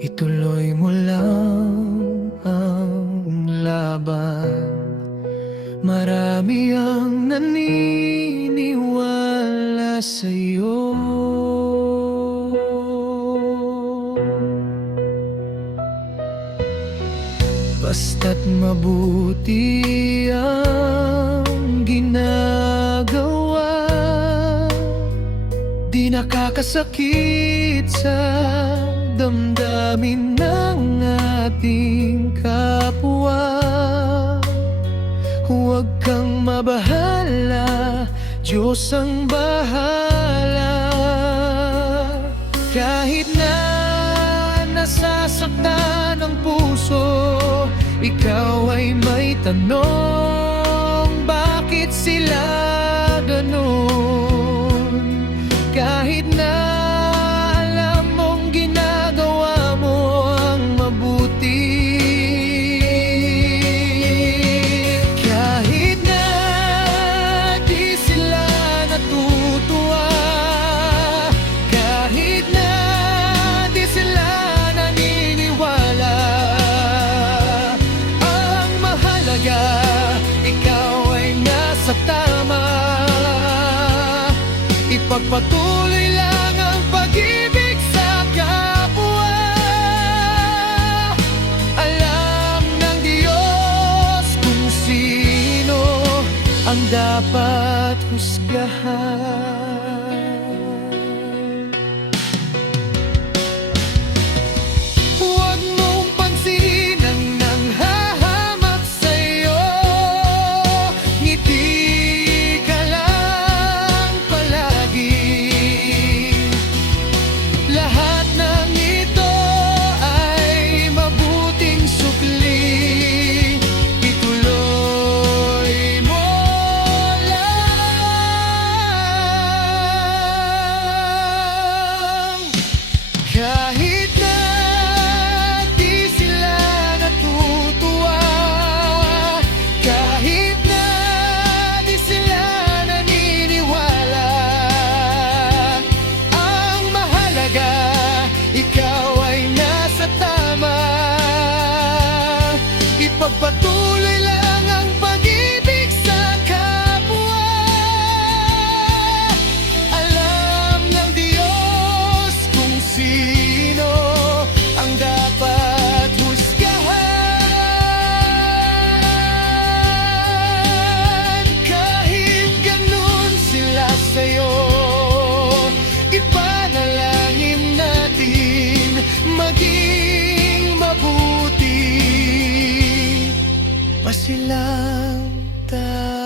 Ituloy mo lang ang laban. Marami ang naniniwala sa'yo. Basta't mabuti ang ginagawa, di nakakasakit sa damdamin ng ating kapwa. Huwag kang mabahala, Diyos ang bahala. Kahit na nasasaktan ang puso, ikaw ay may tanong, bakit sila ganun? Kahit na alam mong ginagawa mo ang mabuti, kahit na di sila natutuwa, kahit na di sila naniniwala, ang mahalaga, ikaw ay nasa tama. Ipagpatuloy lang ang pag-ibig sa kapwa. Alam ng Diyos kung sino ang dapat husgahan. Huwag mong pansin ang nanghahamak sa'yo. Ngiti ka lang palagi. Lahat ng ito ay mabuting sukli. Ituloy mo lang. Kahit na di sila natutuwa, kahit na di sila naniniwala, ang mahalaga, ikaw ay nasa tama. Ipagpatuloy lang ang pag-ibig sa kapwa. Alam ng Diyos kung sino ang dapat husgahan. Kahit ganun sila sa'yo, ipanalangin natin maging mabuti pa silang tayo.